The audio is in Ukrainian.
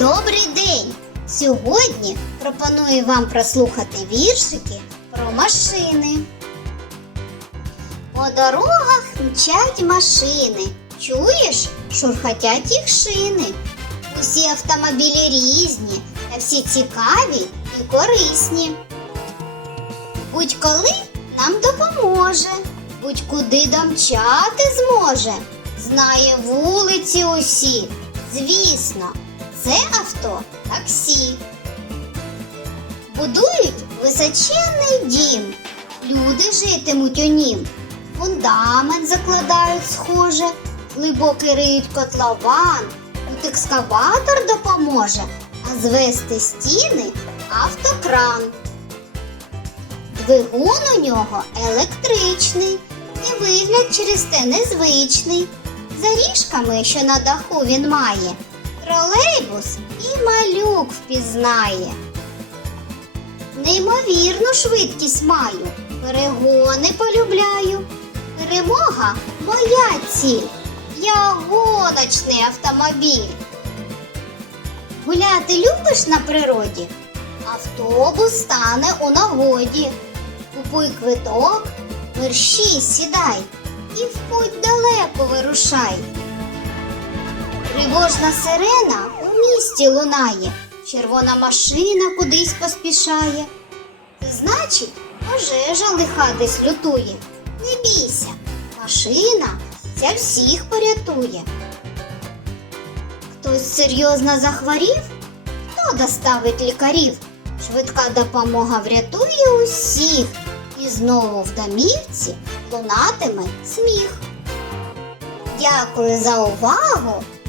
Добрий день! Сьогодні пропоную вам прослухати віршики про машини. По дорогах мчать машини. Чуєш, шурхотять їх шини. Усі автомобілі різні, та всі цікаві і корисні. Будь-коли нам допоможе, будь-куди домчати зможе. Знає вулиці усі. Звісно, це авто таксі. Будують височенний дім. Люди житимуть у нім. Фундамент закладають схоже, глибокий риють котлован. Тут екскаватор допоможе, а звести стіни автокран. Двигун у нього електричний, і вигляд через те незвичний. За ріжками, що на даху він має, тролейбус і малюк впізнає. Неймовірну швидкість маю, перегони полюбляю. Перемога моя ціль. Я гоночний автомобіль. Гуляти любиш на природі? Автобус стане у нагоді. Купуй квиток, мерщій сідай і в путь далеко вирушай. Тривожна сирена у місті лунає, червона машина кудись поспішає. Значить, пожежа лиха десь лютує. Не бійся, машина ця всіх порятує. Хтось серйозно захворів? Хто доставить лікарів? Швидка допомога врятує усіх, і знову в домівці лунатиме сміх. Дякую за увагу.